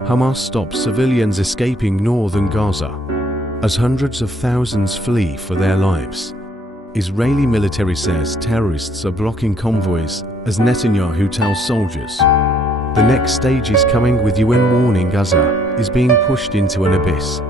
Hamas stops civilians escaping northern Gaza as hundreds of thousands flee for their lives. Israeli military says terrorists are blocking convoys as Netanyahu tells soldiers. The next stage is coming with UN warning Gaza is being pushed into an abyss.